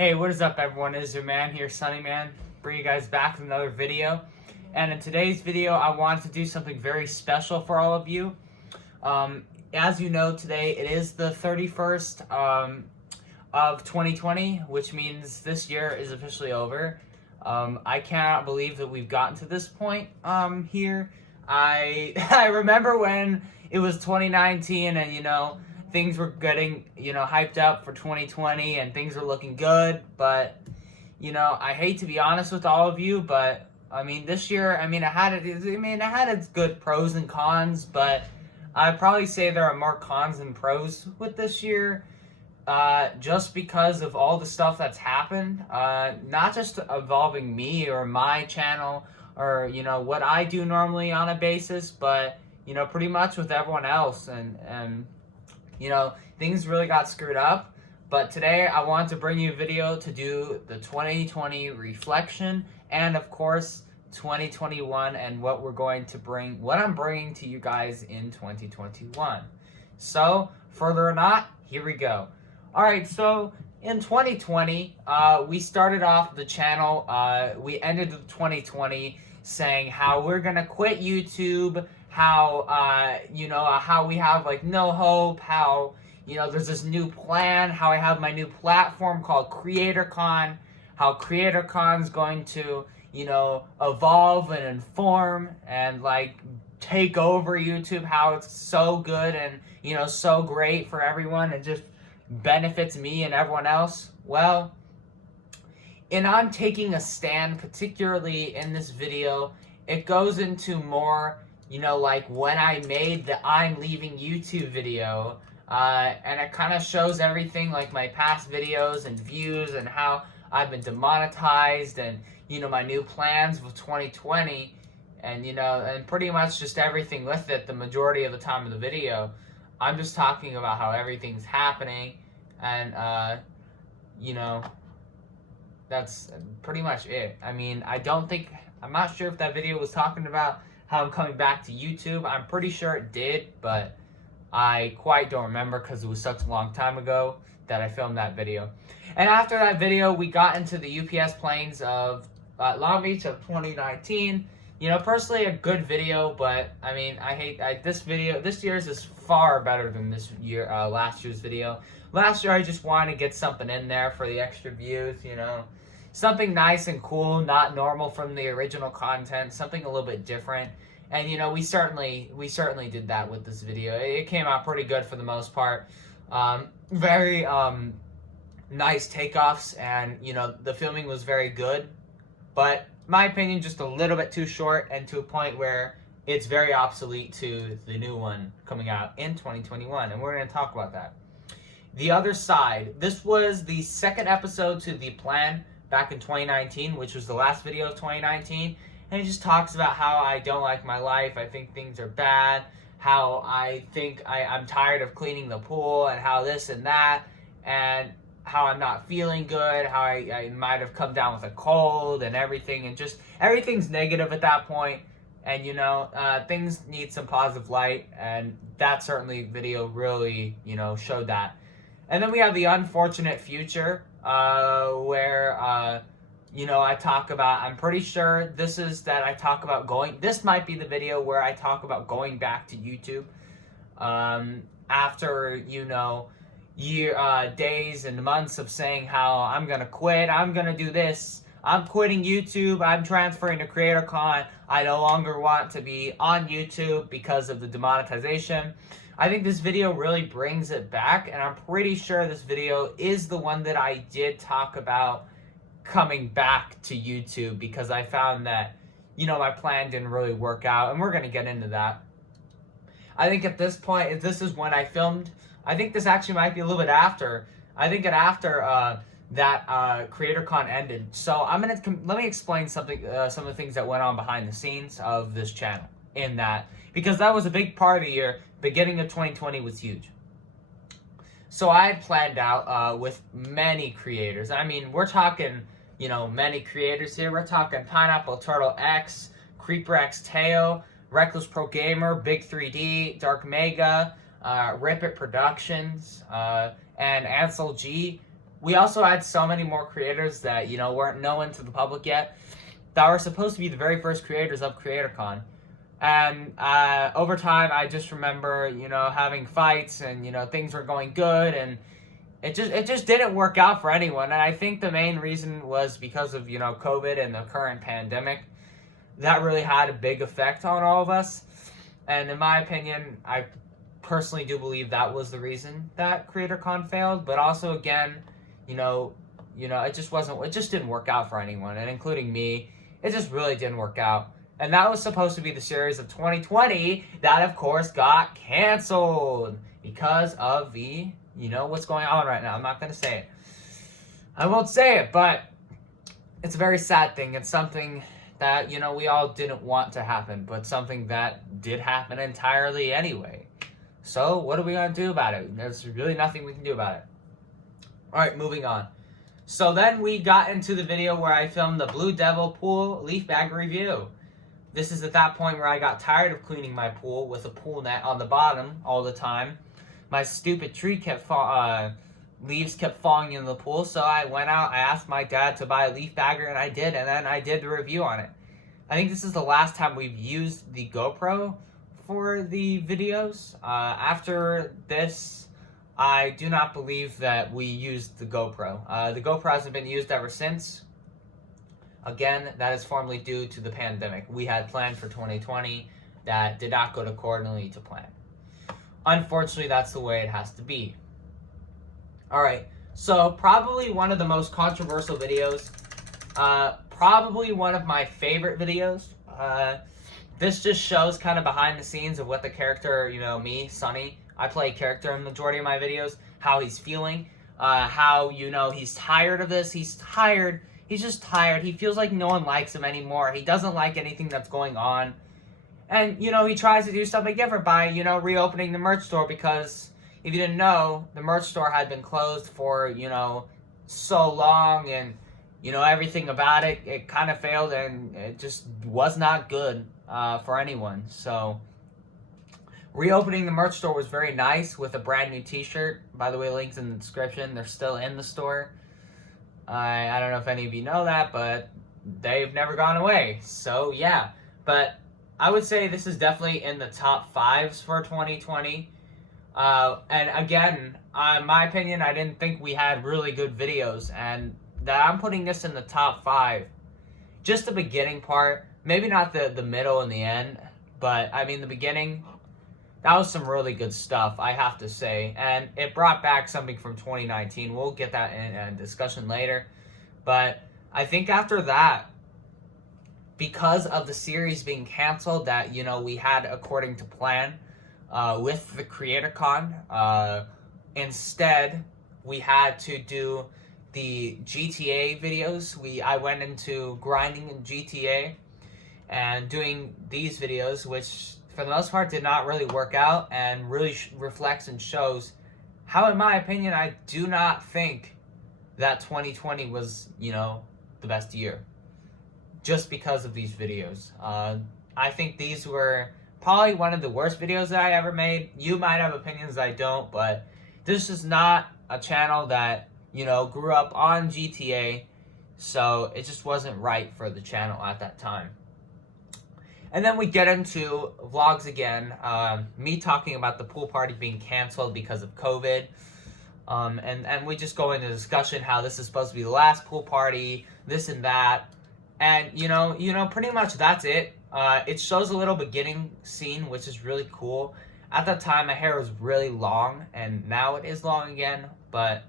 Hey, what is up everyone? It is your man here, Sunny Man, bring you guys back with another video. And in today's video, I wanted to do something very special for all of you. As you know, today it is the 31st of 2020, which means this year is officially over. I cannot believe that we've gotten to this point here. I remember when it was 2019 and things were getting, hyped up for 2020 and things were looking good, but, I hate to be honest with all of you, but, this year, it had its good pros and cons, but I'd probably say there are more cons than pros with this year, just because of all the stuff that's happened, not just involving me or my channel or, what I do normally on a basis, but, pretty much with everyone else, and things really got screwed up. But today I wanted to bring you a video to do the 2020 reflection and of course 2021 and what I'm bringing to you guys in 2021. So further or not, here we go. Alright, so in 2020, we started off the channel, we ended 2020 saying how we're gonna quit YouTube, how how we have like no hope, how there's this new plan, how I have my new platform called CreatorCon, how CreatorCon's going to evolve and inform and like take over YouTube, how it's so good and so great for everyone and just benefits me and everyone else. Well, and I'm taking a stand, particularly in this video, it goes into more like when I made the I'm leaving YouTube video, and it kind of shows everything like my past videos and views and how I've been demonetized and, my new plans with 2020 and, and pretty much just everything with it the majority of the time of the video. I'm just talking about how everything's happening and, that's pretty much it. I'm not sure if that video was talking about how I'm coming back to YouTube. I'm pretty sure it did, but I quite don't remember because it was such a long time ago that I filmed that video. And after that video, we got into the UPS planes of Long Beach of 2019. Personally a good video, but this year's is far better than last year's video. Last year I just wanted to get something in there for the extra views, something nice and cool, not normal from the original content, something a little bit different. And we certainly did that with this video. It came out pretty good for the most part. Very nice takeoffs, and the filming was very good. But my opinion, just a little bit too short and to a point where it's very obsolete to the new one coming out in 2021, and we're going to talk about that. The other side. This was the second episode to the plan back in 2019, which was the last video of 2019, and it just talks about how I don't like my life, I think things are bad, how I think I'm tired of cleaning the pool, and how this and that, and how I'm not feeling good, how I might have come down with a cold and everything, and just everything's negative at that point, and things need some positive light, and that certainly video really showed that. And then we have the unfortunate future, where I talk about, I'm pretty sure this might be the video where I talk about going back to YouTube, after days and months of saying how I'm gonna quit, I'm gonna do this, I'm quitting YouTube, I'm transferring to CreatorCon, I no longer want to be on YouTube because of the demonetization. I think this video really brings it back, and I'm pretty sure this video is the one that I did talk about coming back to YouTube, because I found that, my plan didn't really work out, and we're going to get into that. I think at this point, this is when I filmed. I think this actually might be a little bit after. I think after that CreatorCon ended. So let me explain something, some of the things that went on behind the scenes of this channel in that, because that was a big part of the year. Beginning of 2020 was huge. So I had planned out with many creators. We're talking, many creators here. We're talking Pineapple Turtle X, Creeper X Teo, Reckless Pro Gamer, Big 3D, Dark Mega, Rip It Productions, and Ansel G. we also had so many more creators that, you know, weren't known to the public yet that were supposed to be the very first creators of CreatorCon. And over time, I just remember, you know, having fights and, you know, things were going good, and it just didn't work out for anyone. And I think the main reason was because of, you know, COVID and the current pandemic. That really had a big effect on all of us. And in my opinion, I personally do believe that was the reason that CreatorCon failed. But also, again, you know, it just didn't work out for anyone, and including me. It just really didn't work out. And that was supposed to be the series of 2020 that, of course, got canceled because of the, you know, what's going on right now. I'm not going to say it. I won't say it, but it's a very sad thing. It's something that, you know, we all didn't want to happen, but something that did happen entirely anyway. So what are we going to do about it? There's really nothing we can do about it. All right, moving on. So then we got into the video where I filmed the Blue Devil pool leaf bag review. This is at that point where I got tired of cleaning my pool with a pool net on the bottom all the time. My stupid tree leaves kept falling in the pool, so I went out, I asked my dad to buy a leaf bagger, and I did, and then I did the review on it. I think this is the last time we've used the GoPro for the videos. After this, I do not believe that we used the GoPro. The GoPro hasn't been used ever since. Again, that is formally due to the pandemic. We had planned for 2020 that did not go accordingly to plan. Unfortunately, that's the way it has to be. Alright, so probably one of the most controversial videos. Probably one of my favorite videos. This just shows kind of behind the scenes of what the character, you know, me, Sunny, I play a character in the majority of my videos, how he's feeling, how, you know, he's tired of this, he's tired. He's just tired. He feels like no one likes him anymore. He doesn't like anything that's going on. And, you know, he tries to do something different by, you know, reopening the merch store, because if you didn't know, the merch store had been closed for, you know, so long, and, you know, everything about it, it kind of failed, and it just was not good for anyone. So reopening the merch store was very nice with a brand new t-shirt. By the way, links in the description. They're still in the store. I don't know if any of you know that, but they've never gone away. So, yeah. But I would say this is definitely in the top 5s for 2020. And again, in my opinion, I didn't think we had really good videos. And that I'm putting this in the top 5. Just the beginning part. Maybe not the middle and the end. But, I mean, the beginning, that was some really good stuff, I have to say. And it brought back something from 2019. We'll get that in a discussion later. But I think after that, because of the series being canceled that, you know, we had according to plan with the CreatorCon, instead, we had to do the GTA videos. I went into grinding in GTA and doing these videos, which for the most part did not really work out, and really reflects and shows how, in my opinion, I do not think that 2020 was, you know, the best year. Just because of these videos. I think these were probably one of the worst videos that I ever made. You might have opinions I don't, but this is not a channel that, you know, grew up on GTA, so it just wasn't right for the channel at that time. And then we get into vlogs again, me talking about the pool party being canceled because of COVID. And we just go into discussion how this is supposed to be the last pool party, this and that. And, you know, pretty much that's it. It shows a little beginning scene, which is really cool. At that time, my hair was really long, and now it is long again. But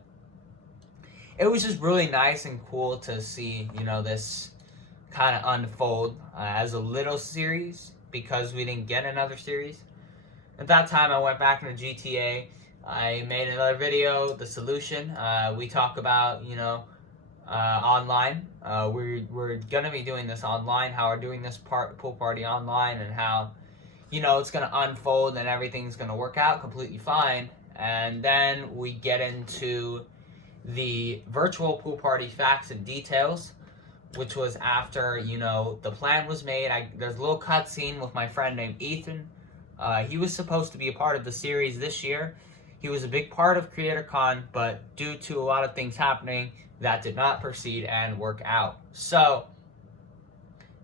it was just really nice and cool to see, you know, this kind of unfold as a little series, because we didn't get another series. At that time, I went back into GTA. I made another video, The Solution. We talk about, you know, online. We're going to be doing this online, how we're doing this pool party online, and how, you know, it's going to unfold and everything's going to work out completely fine. And then we get into the virtual pool party facts and details, which was after, you know, the plan was made. There's a little cutscene with my friend named Ethan. He was supposed to be a part of the series this year. He was a big part of CreatorCon, but due to a lot of things happening, that did not proceed and work out. So,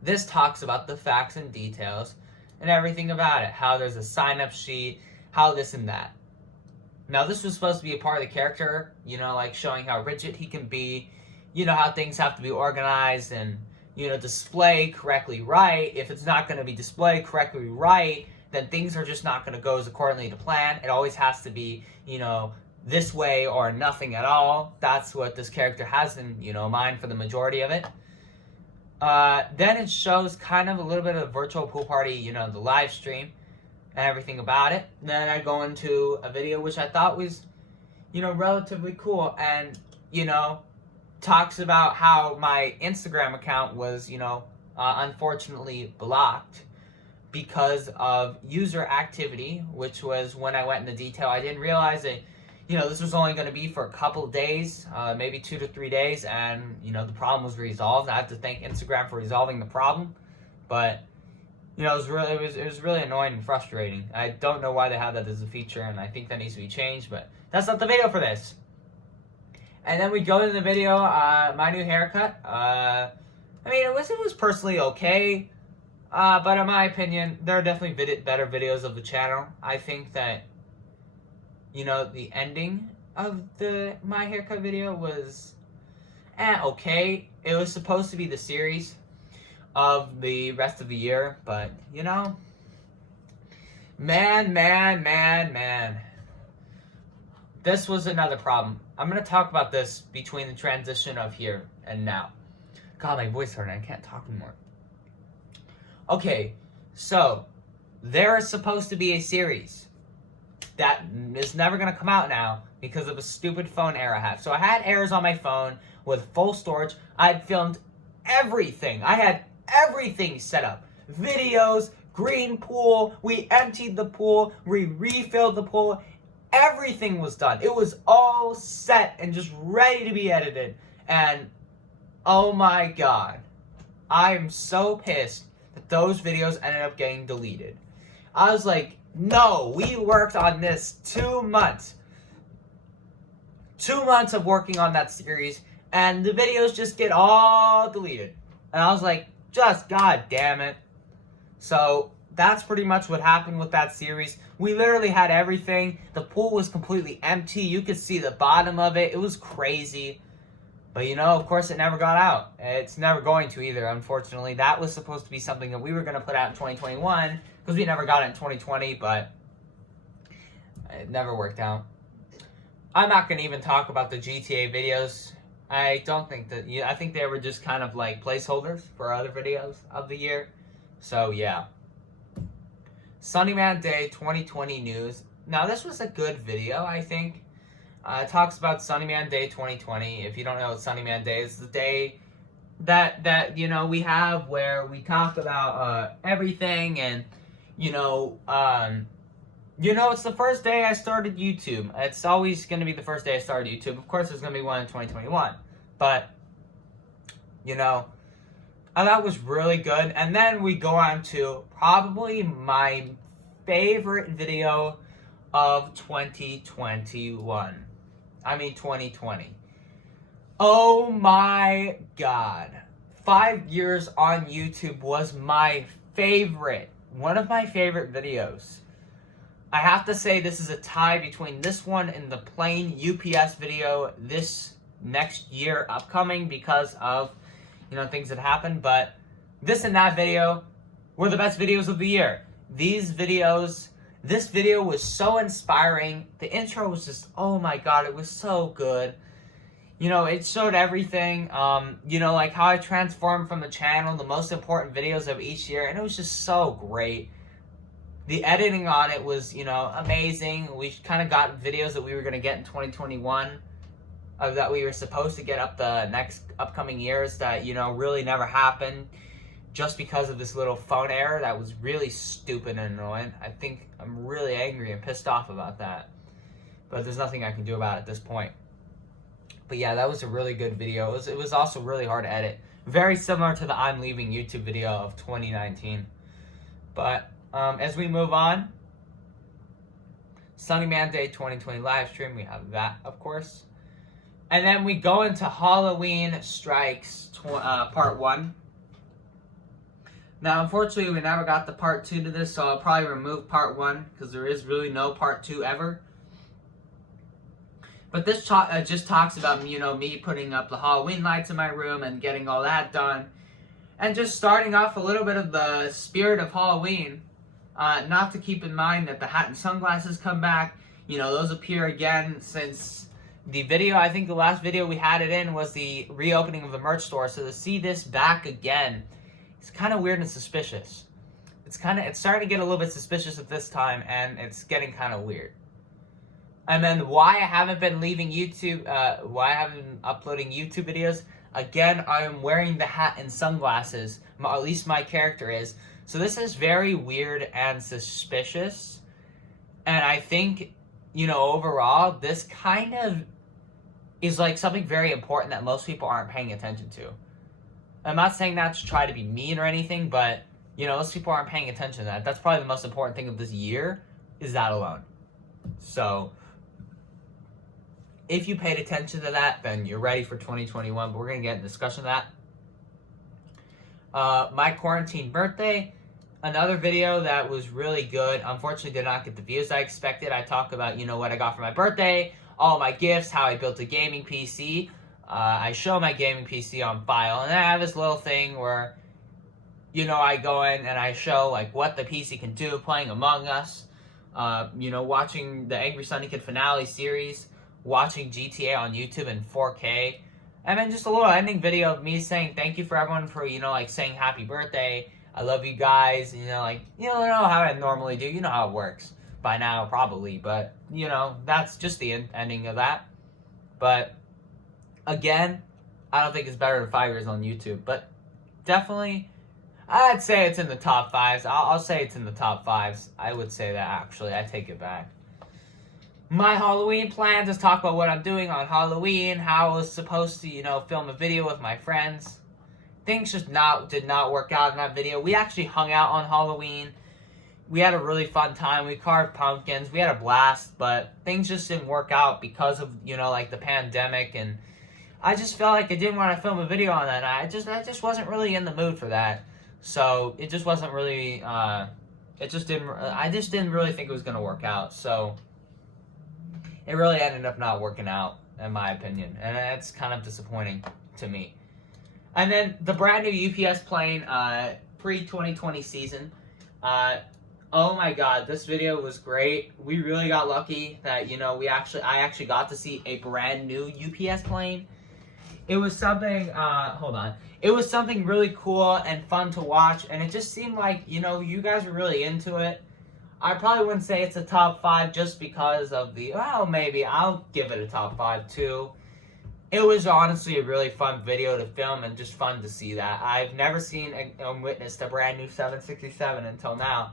this talks about the facts and details and everything about it. How there's a sign-up sheet, how this and that. Now, this was supposed to be a part of the character, you know, like showing how rigid he can be, you know, how things have to be organized and, you know, display correctly right. If it's not going to be displayed correctly right, then things are just not going to go as accordingly to plan. It always has to be, you know, this way or nothing at all. That's what this character has in, you know, mind for the majority of it. Then it shows kind of a little bit of a virtual pool party, you know, the live stream and everything about it. Then I go into a video which I thought was, you know, relatively cool and, you know, talks about how my Instagram account was, you know, unfortunately blocked because of user activity, which was when I went into detail. I didn't realize that, you know, this was only going to be for a couple of days, maybe 2 to 3 days, and, you know, the problem was resolved. I have to thank Instagram for resolving the problem, but, you know, it was really annoying and frustrating. I don't know why they have that as a feature, and I think that needs to be changed, but that's not the video for this. And then we go into the video, my new haircut. I mean, it was personally okay. But in my opinion, there are definitely better videos of the channel. I think that, you know, the ending of my haircut video was okay. It was supposed to be the series of the rest of the year, but, you know, man. This was another problem. I'm going to talk about this between the transition of here and now. God, my voice hurting. I can't talk anymore. Okay, so there is supposed to be a series that is never going to come out now because of a stupid phone error I have. So I had errors on my phone with full storage. I had filmed everything. I had everything set up. Videos, green pool, we emptied the pool, we refilled the pool. Everything was done. It was all set and just ready to be edited. And oh my god, I'm so pissed that those videos ended up getting deleted. I was like, no, we worked on this 2 months. 2 months of working on that series, and the videos just get all deleted. And I was like, just god damn it. So that's pretty much what happened with that series. We literally had everything. The pool was completely empty. You could see the bottom of it. It was crazy. But, you know, of course, it never got out. It's never going to either, unfortunately. That was supposed to be something that we were going to put out in 2021 because we never got it in 2020, but it never worked out. I'm not going to even talk about the GTA videos. I don't think that... I think they were just kind of like placeholders for other videos of the year. So, yeah. Sunnyman Day 2020 news. Now, this was a good video, I think. It talks about Sunnyman Day 2020. If you don't know what Sunnyman Day is, the day that you know we have where we talk about everything, and you know it's the first day I started YouTube. It's always going to be the first day I started YouTube. Of course, there's going to be one in 2021, but you know, I thought it was really good. And then we go on to probably my favorite video of 2021. I mean 2020. Oh my god. 5 years on YouTube was my favorite. One of my favorite videos. I have to say this is a tie between this one and the plain UPS video this next year upcoming because of, you know, things that happened. But this and that video were the best videos of the year. This video was so inspiring. The intro was just, oh my god, it was so good. You know, it showed everything, you know, like how I transformed from the channel, the most important videos of each year, and it was just so great. The editing on it was, you know, amazing. We kind of got videos that we were going to get in 2021, that we were supposed to get up the next upcoming years that, you know, really never happened. Just because of this little phone error that was really stupid and annoying. I think I'm really angry and pissed off about that. But there's nothing I can do about it at this point. But yeah, that was a really good video. It was also really hard to edit. Very similar to the I'm Leaving YouTube video of 2019. But as we move on Sunny Man Day 2020 live stream. We have that, of course. And then we go into Halloween Strikes Part 1. Now, unfortunately, we never got the Part 2 to this, so I'll probably remove Part 1 because there is really no Part 2 ever. But this just talks about, me putting up the Halloween lights in my room and getting all that done. And just starting off a little bit of the spirit of Halloween. Not to keep in mind that the hat and sunglasses come back. Those appear again since the video. I think the last video we had it in was the reopening of the merch store. So to see this back again, it's kind of weird and suspicious. It's starting to get a little bit suspicious at this time, and it's getting kind of weird. And then why I haven't been leaving YouTube, why I haven't been uploading YouTube videos. Again, I am wearing the hat and sunglasses, at least my character is. So this is very weird and suspicious. And I think, overall, this kind of is like something very important that most people aren't paying attention to. I'm not saying that to try to be mean or anything, but, most people aren't paying attention to that. That's probably the most important thing of this year, is that alone. So if you paid attention to that, then you're ready for 2021, but we're going to get in discussion of that. My quarantine birthday, another video that was really good. Unfortunately, did not get the views I expected. I talk about, what I got for my birthday, all my gifts, how I built a gaming PC. I show my gaming PC on file, and then I have this little thing where, I go in and I show, what the PC can do, playing Among Us, watching the Angry Sunny Kid finale series, watching GTA on YouTube in 4K, and then just a little ending video of me saying thank you for everyone for, saying happy birthday, I love you guys, you know how I normally do, you know how it works by now, probably, but, that's just the ending of that. But, again, I don't think it's better than 5 years on YouTube, but definitely, I'd say it's in the top 5s. I'll say it's in the top 5s. I would say that, actually. I take it back. My Halloween plans is talk about what I'm doing on Halloween, how I was supposed to, film a video with my friends. Things just did not work out in that video. We actually hung out on Halloween. We had a really fun time. We carved pumpkins. We had a blast, but things just didn't work out because of, the pandemic, and I just felt like I didn't want to film a video on that night. I just wasn't really in the mood for that. So it just wasn't really, I just didn't really think it was going to work out. So it really ended up not working out, in my opinion. And that's kind of disappointing to me. And then the brand new UPS plane, pre-2020 season. Oh my god, this video was great. We really got lucky that, I actually got to see a brand new UPS plane. It was something, It was something really cool and fun to watch, and it just seemed like, you guys were really into it. I probably wouldn't say it's a top 5 just because of maybe I'll give it a top 5 too. It was honestly a really fun video to film and just fun to see that. I've never seen and witnessed a brand new 767 until now.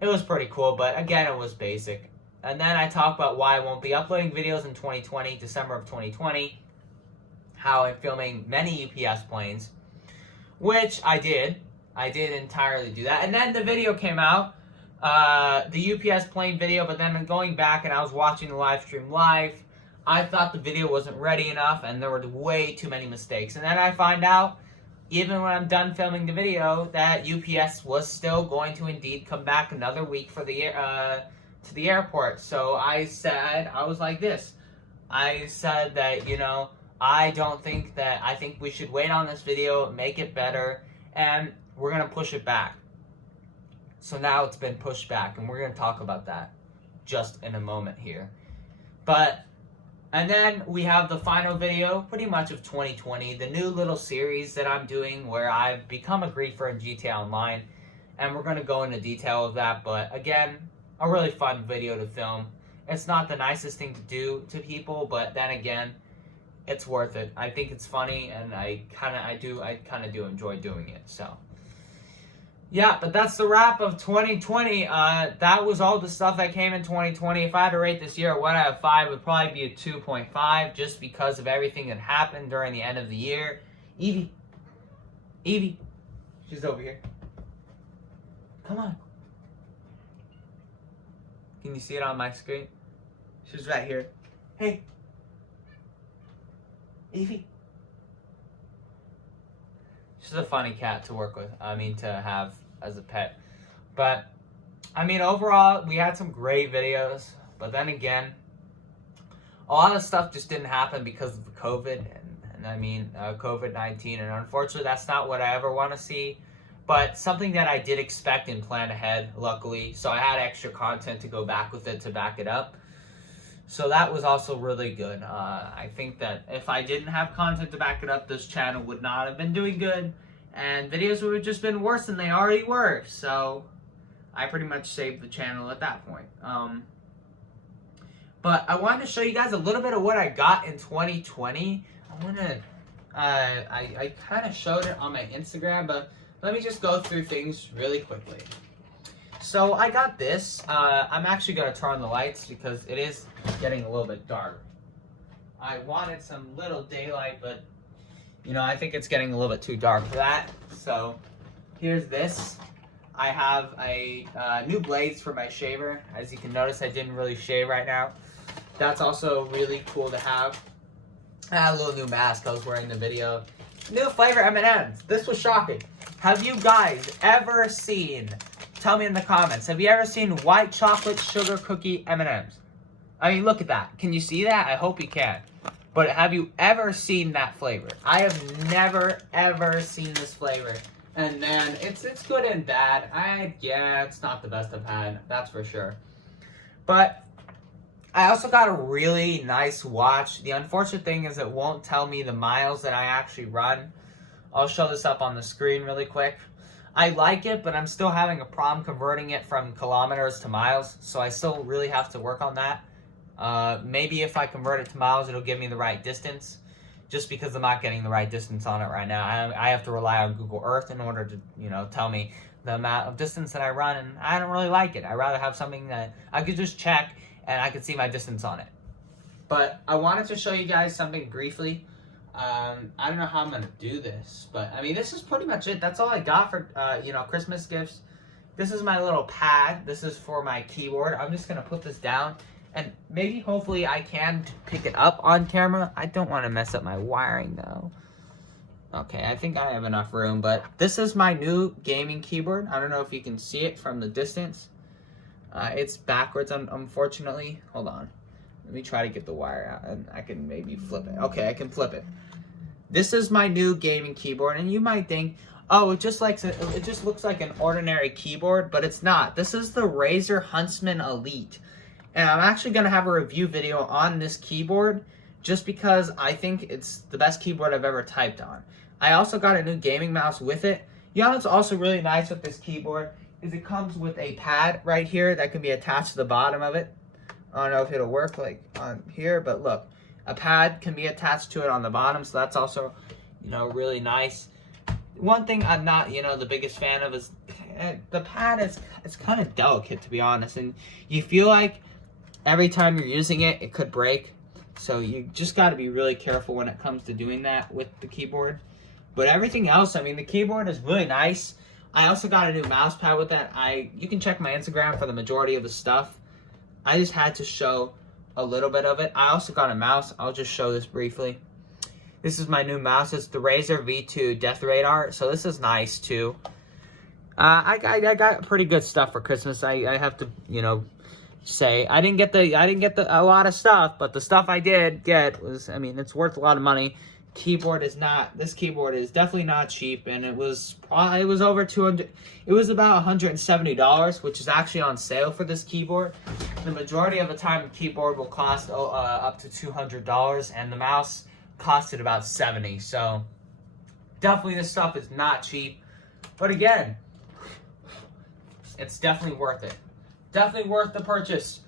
It was pretty cool, but again, it was basic. And then I talk about why I won't be uploading videos in 2020, December of 2020. How I'm filming many UPS planes, which I did. I did entirely do that. And then the video came out, the UPS plane video, but then going back and I was watching the live stream live, I thought the video wasn't ready enough and there were way too many mistakes. And then I find out, even when I'm done filming the video, that UPS was still going to indeed come back another week for the to the airport. So I was like this. I said that, I think we should wait on this video, make it better, and we're going to push it back. So now it's been pushed back, and we're going to talk about that just in a moment here. And then we have the final video, pretty much of 2020, the new little series that I'm doing where I've become a griefer in GTA Online, and we're going to go into detail of that, but again, a really fun video to film. It's not the nicest thing to do to people, but then again, it's worth it. I think it's funny, and I kind of do enjoy doing it. So, yeah, but that's the wrap of 2020. That was all the stuff that came in 2020. If I had to rate this year 1 out of 5, it would probably be a 2.5, just because of everything that happened during the end of the year. Evie, she's over here. Come on. Can you see it on my screen? She's right here. Hey. Evie. She's a funny cat to work with. To have as a pet. But, overall, we had some great videos. But then again, a lot of stuff just didn't happen because of COVID and COVID-19. And unfortunately, that's not what I ever want to see. But something that I did expect and plan ahead, luckily. So I had extra content to go back with it to back it up. So that was also really good. I think that if I didn't have content to back it up, this channel would not have been doing good. And videos would have just been worse than they already were. So I pretty much saved the channel at that point. But I wanted to show you guys a little bit of what I got in 2020. I kind of showed it on my Instagram, but let me just go through things really quickly. So I got this. I'm actually going to turn on the lights because it is getting a little bit dark. I wanted some little daylight, but I think it's getting a little bit too dark for that. So here's this. I have a new blades for my shaver. As you can notice, I didn't really shave right now. That's also really cool to have. I had a little new mask I was wearing in the video. New flavor M&M's. This was shocking. Have you guys ever seen, tell me in the comments, have you ever seen white chocolate sugar cookie M&M's? Look at that. Can you see that? I hope you can. But have you ever seen that flavor? I have never, ever seen this flavor. And man, it's good and bad. It's not the best I've had, that's for sure. But I also got a really nice watch. The unfortunate thing is it won't tell me the miles that I actually run. I'll show this up on the screen really quick. I like it, but I'm still having a problem converting it from kilometers to miles. So I still really have to work on that. Maybe if I convert it to miles, it'll give me the right distance. Just because I'm not getting the right distance on it right now. I have to rely on Google Earth in order to, tell me the amount of distance that I run, and I don't really like it. I'd rather have something that I could just check and I could see my distance on it. But I wanted to show you guys something briefly. I don't know how I'm going to do this, but this is pretty much it. That's all I got for, Christmas gifts. This is my little pad. This is for my keyboard. I'm just going to put this down. And maybe, hopefully, I can pick it up on camera. I don't want to mess up my wiring, though. Okay, I think I have enough room, but this is my new gaming keyboard. I don't know if you can see it from the distance. It's backwards, unfortunately. Hold on. Let me try to get the wire out, and I can maybe flip it. Okay, I can flip it. This is my new gaming keyboard, and you might think, oh, it just looks like an ordinary keyboard, but it's not. This is the Razer Huntsman Elite. And I'm actually going to have a review video on this keyboard just because I think it's the best keyboard I've ever typed on. I also got a new gaming mouse with it. You know what's also really nice with this keyboard is it comes with a pad right here that can be attached to the bottom of it. I don't know if it'll work like on here, but look. A pad can be attached to it on the bottom, so that's also, really nice. One thing I'm not, the biggest fan of is the pad it's kind of delicate, to be honest, and you feel like every time you're using it, it could break. So you just got to be really careful when it comes to doing that with the keyboard. But everything else, the keyboard is really nice. I also got a new mouse pad with that. You can check my Instagram for the majority of the stuff. I just had to show a little bit of it. I also got a mouse. I'll just show this briefly. This is my new mouse. It's the Razer V2 Death Radar. So this is nice too. I got pretty good stuff for Christmas. I have to, say I didn't get a lot of stuff, but the stuff I did get was, it's worth a lot of money. This keyboard is definitely not cheap, and it was over 200. It was about $170, which is actually on sale for this keyboard. The majority of the time, the keyboard will cost up to $200, and the mouse costed about $70. So definitely, this stuff is not cheap, but again, it's definitely worth it. Definitely worth the purchase.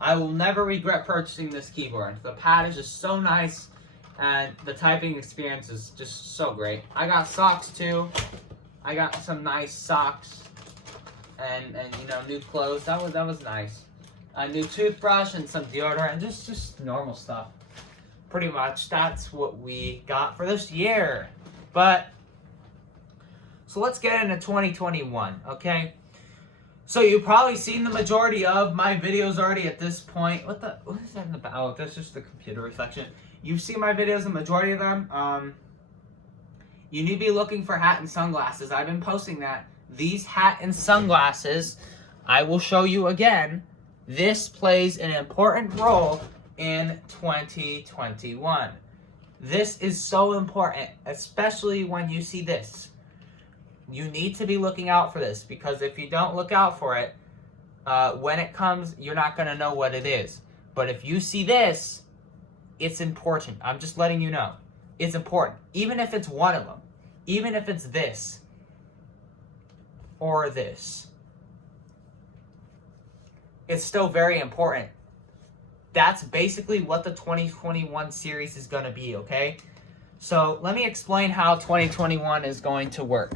I will never regret purchasing this keyboard. The pad is just so nice, and the typing experience is just so great. I got socks too. I got some nice socks, and new clothes. That was nice. A new toothbrush and some deodorant, and just normal stuff. Pretty much, that's what we got for this year. So let's get into 2021, okay? So you've probably seen the majority of my videos already at this point. What is that in the back? Oh, that's just the computer reflection. You've seen my videos, the majority of them. You need to be looking for hat and sunglasses. I've been posting that. These hat and sunglasses, I will show you again. This plays an important role in 2021. This is so important, especially when you see this. You need to be looking out for this, because if you don't look out for it, when it comes, you're not going to know what it is. But if you see this, it's important. I'm just letting you know. It's important. Even if it's one of them. Even if it's this. Or this. It's still very important. That's basically what the 2021 series is going to be, okay? So let me explain how 2021 is going to work.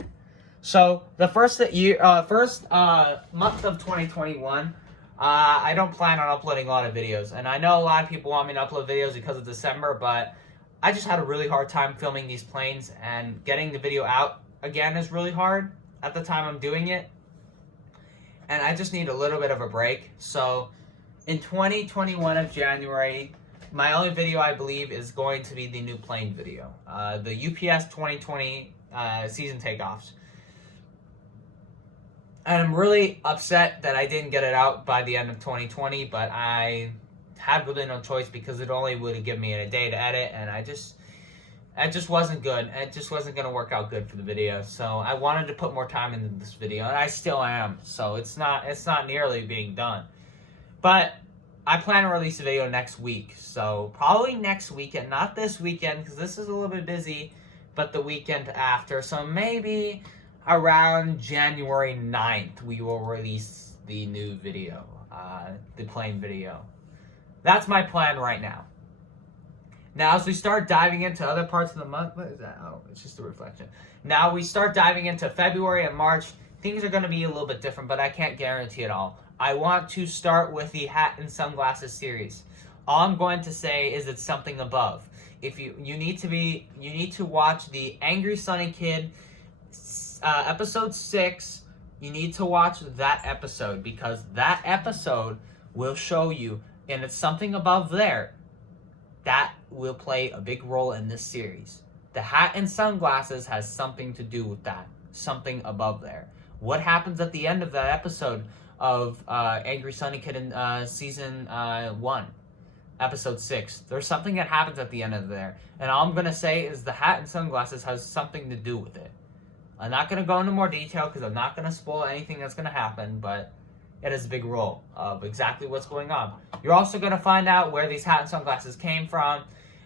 So the first month of 2021, I don't plan on uploading a lot of videos. And I know a lot of people want me to upload videos because of December, but I just had a really hard time filming these planes, and getting the video out again is really hard at the time I'm doing it. And I just need a little bit of a break. So in 2021 of January, my only video, I believe, is going to be the new plane video. The UPS 2020 season takeoffs. And I'm really upset that I didn't get it out by the end of 2020, but I had really no choice, because it only would have given me a day to edit, and it just wasn't good. It just wasn't going to work out good for the video. So I wanted to put more time into this video, and I still am. So it's not nearly being done. But I plan to release a video next week. So probably next weekend, not this weekend, because this is a little bit busy, but the weekend after. So maybe around January 9th, we will release the new video, the plane video. That's my plan right now. Now, as we start diving into other parts of the month, what is that? Oh, it's just a reflection. Now we start diving into February and March. Things are going to be a little bit different, but I can't guarantee it all. I want to start with the hat and sunglasses series. All I'm going to say is it's something above. If you need to watch the Angry Sunny Kid episode 6. You need to watch that episode, because that episode will show you, and it's something above there that will play a big role in this series. The hat and sunglasses has something to do with that. Something above there. What happens at the end of that episode of Angry Sunny Kid in season 1, episode 6? There's something that happens at the end of there. And all I'm going to say is the hat and sunglasses has something to do with it. I'm not going to go into more detail, because I'm not going to spoil anything that's going to happen, but it is a big role of exactly what's going on. You're also going to find out where these hat and sunglasses came from.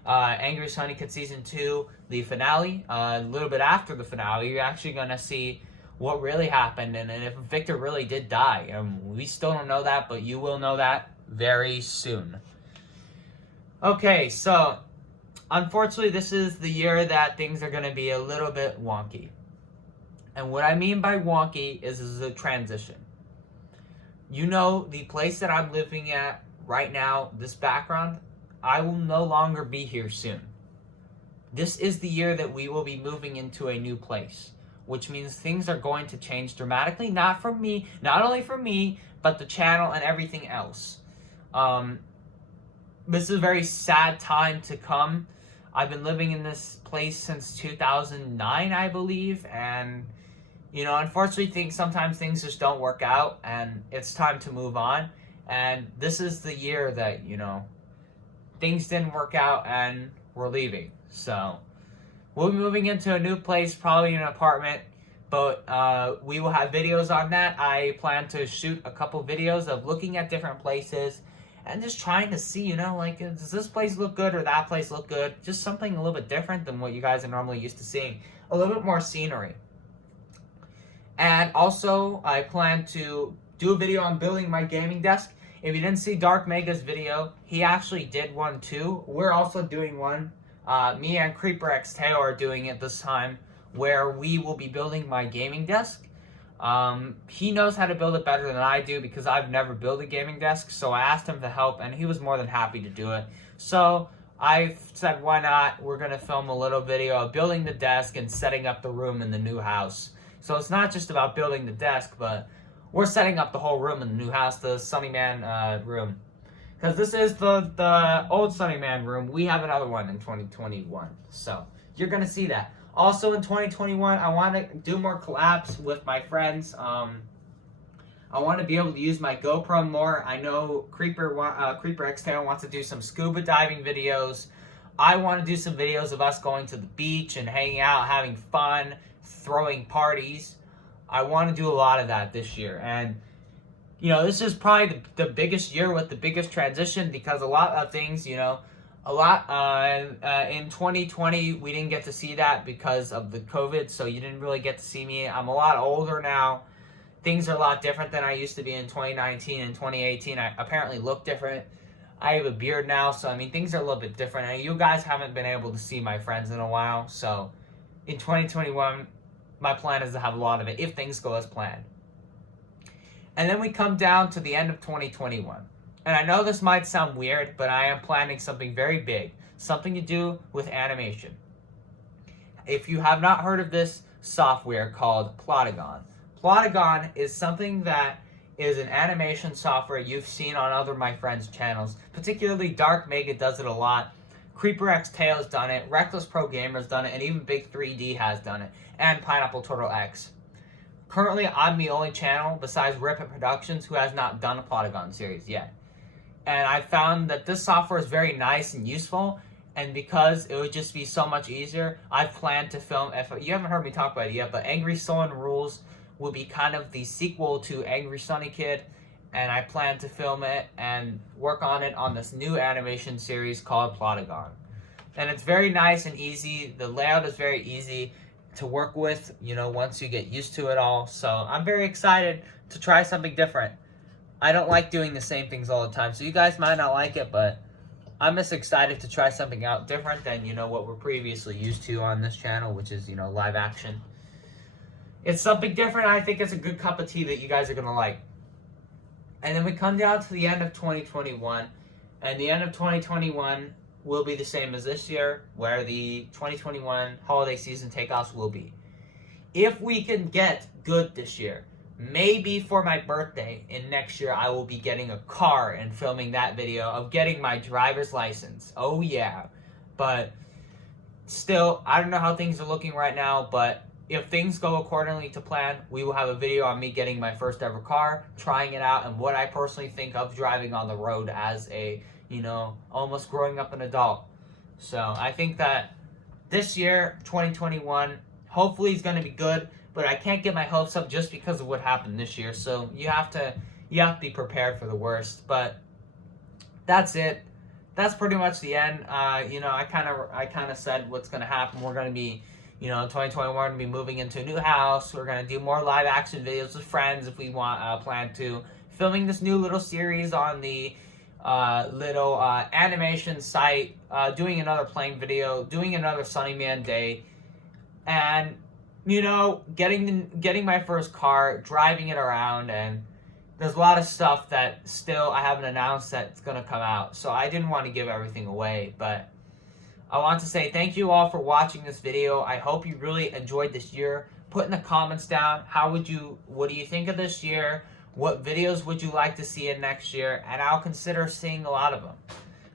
Angry Sunny Kid Season 2, the finale. A little bit after the finale, you're actually going to see what really happened, and if Victor really did die. We still don't know that, but you will know that very soon. Okay, so unfortunately, this is the year that things are going to be a little bit wonky. And what I mean by wonky is a transition. You know, the place that I'm living at right now, this background, I will no longer be here soon. This is the year that we will be moving into a new place, which means things are going to change dramatically, not only for me, but the channel and everything else. This is a very sad time to come. I've been living in this place since 2009, I believe, and unfortunately, sometimes things just don't work out, and it's time to move on. And this is the year that, things didn't work out, and we're leaving. So we'll be moving into a new place, probably an apartment, but we will have videos on that. I plan to shoot a couple videos of looking at different places and just trying to see, does this place look good or that place look good? Just something a little bit different than what you guys are normally used to seeing. A little bit more scenery. And also, I plan to do a video on building my gaming desk. If you didn't see Dark Mega's video, he actually did one too. We're also doing one. Me and Creeper X Teo are doing it this time, where we will be building my gaming desk. He knows how to build it better than I do, because I've never built a gaming desk, so I asked him to help, and he was more than happy to do it. So I said, why not? We're going to film a little video of building the desk and setting up the room in the new house. So it's not just about building the desk, but We're setting up the whole room in the new house, the Sunny Man room. Because this is the old Sunny Man room. We have another one in 2021. So, you're going to see that. Also in 2021, I want to do more collabs with my friends. I want to be able to use my GoPro more. I know Creeper X-Tail wants to do some scuba diving videos. I want to do some videos of us going to the beach and hanging out, having fun, throwing parties. I want to do a lot of that this year. And, you know, this is probably the biggest year with the biggest transition, because a lot of things, you know, in 2020, we didn't get to see that because of the COVID, so you didn't really get to see me. I'm a lot older now. Things are a lot different than I used to be in 2019 and 2018. I apparently look different. I have a beard now, so I mean, things are a little bit different. And you guys haven't been able to see my friends in a while, so in 2021, my plan is to have a lot of it if things go as planned. And then we come down to the end of 2021. And I know this might sound weird, but I am planning something very big, something to do with animation. If you have not heard of this software called Plotagon, Plotagon is something that is an animation software you've seen on other my friends' channels. Particularly Dark Mega does it a lot. Creeper X-Tail has done it. Reckless Pro Gamer's done it. And even Big 3D has done it. And Pineapple Turtle X. Currently, I'm the only channel besides Rip It Productions who has not done a Plotagon series yet. And I found that this software is very nice and useful. And because it would just be so much easier, I've planned to film, if you haven't heard me talk about it yet, but Angry Soren Rules will be kind of the sequel to Angry Sunny Kid, and I plan to film it and work on it on this new animation series called Plotagon. And it's very nice and easy. The layout is very easy to work with, you know, once you get used to it all. So I'm very excited to try something different. I don't like doing the same things all the time, so you guys might not like it, but I'm just excited to try something out different than, you know, what we're previously used to on this channel, which is, you know, live action. It's something different. I think it's a good cup of tea that you guys are going to like. And then we come down to the end of 2021. And the end of 2021 will be the same as this year, where the 2021 holiday season takeoffs will be. If we can get good this year, maybe for my birthday in next year, I will be getting a car and filming that video of getting my driver's license. Oh, yeah. But still, I don't know how things are looking right now, but if things go accordingly to plan, we will have a video on me getting my first ever car, trying it out, and what I personally think of driving on the road as a, you know, almost growing up an adult. So I think that this year, 2021, hopefully is going to be good, but I can't get my hopes up just because of what happened this year. So you have to be prepared for the worst. But that's it. That's pretty much the end. You know, I kind of said what's going to happen. We're going to be, you know, in 2021, we're going to be moving into a new house. We're going to do more live action videos with friends if we want, plan to. Filming this new little series on the little animation site. Doing another playing video. Doing another Sunny Man Day. And, you know, getting my first car. Driving it around. And there's a lot of stuff that still I haven't announced that's going to come out. So I didn't want to give everything away. But I want to say thank you all for watching this video. I hope you really enjoyed this year. Put in the comments down, what do you think of this year? What videos would you like to see in next year? And I'll consider seeing a lot of them.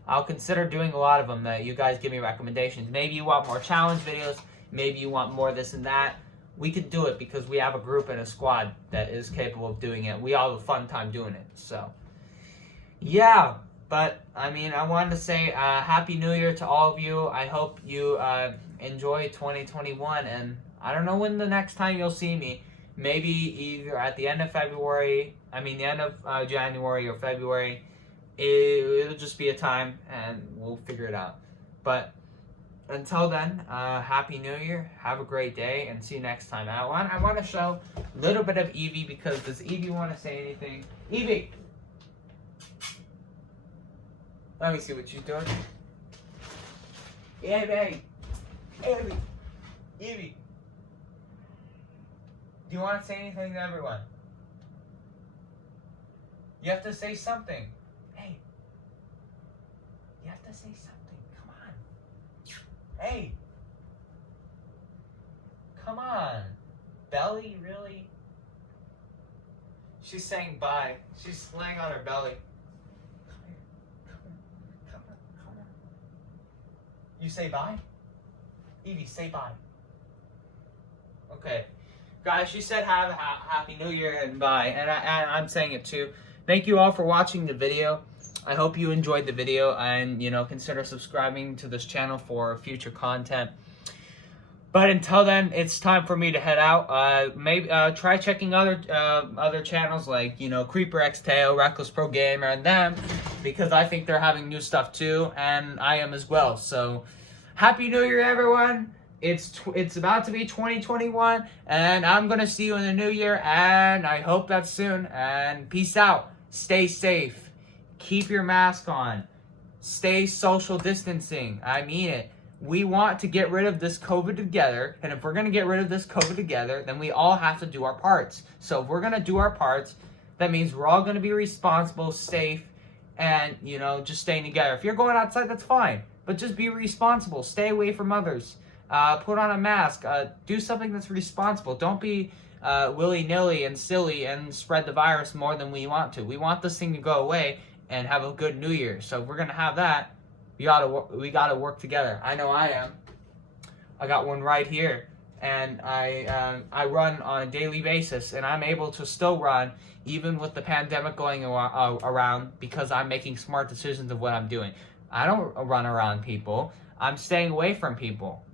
I'll consider doing a lot of them. You guys give me recommendations. Maybe you want more challenge videos. Maybe you want more this and that. We could do it because we have a group and a squad that is capable of doing it. We all have a fun time doing it. So, yeah. But, I mean, I wanted to say Happy New Year to all of you. I hope you enjoy 2021. And I don't know when the next time you'll see me. Maybe either at the end of February, the end of January or February. It'll just be a time, and we'll figure it out. But until then, Happy New Year. Have a great day, and see you next time. I want to show a little bit of Evie, because does Evie want to say anything? Evie! Let me see what she's doing. Evie! Evie! Evie! Do you want to say anything to everyone? You have to say something. Hey! You have to say something. Come on. Hey! Come on. Belly, really? She's saying bye. She's laying on her belly. Come here. You say bye? Evie, say bye. Okay. Guys, she said have a happy new year and bye. And I'm saying it too. Thank you all for watching the video. I hope you enjoyed the video and, consider subscribing to this channel for future content. But until then, it's time for me to head out. Maybe try checking other channels like, Creeper X Teo, Reckless Pro Gamer, and them, because I think they're having new stuff too, and I am as well. So, Happy New Year, everyone! It's about to be 2021, and I'm gonna see you in the new year, and I hope that's soon. And peace out. Stay safe. Keep your mask on. Stay social distancing. I mean it. We want to get rid of this COVID together, and if we're going to get rid of this COVID together, then we all have to do our parts. So if we're going to do our parts, that means we're all going to be responsible, safe, and, just staying together. If you're going outside, that's fine, but just be responsible. Stay away from others. Put on a mask. Do something that's responsible. Don't be willy-nilly and silly and spread the virus more than we want to. We want this thing to go away and have a good New Year. So if we're going to have that, we gotta work together. I know I am. I got one right here, and I run on a daily basis, and I'm able to still run even with the pandemic going around because I'm making smart decisions of what I'm doing. I don't run around people. I'm staying away from people.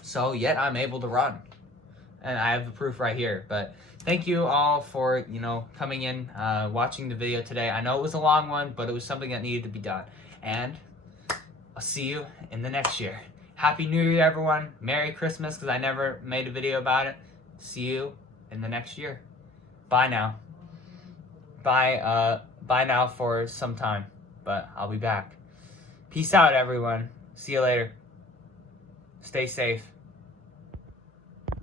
So yet I'm able to run, and I have the proof right here. But thank you all for coming in, watching the video today. I know it was a long one, but it was something that needed to be done, and I'll see you in the next year. Happy New Year, everyone. Merry Christmas, because I never made a video about it. See you in the next year. Bye now. Bye now for some time, but I'll be back. Peace out, everyone. See you later. Stay safe.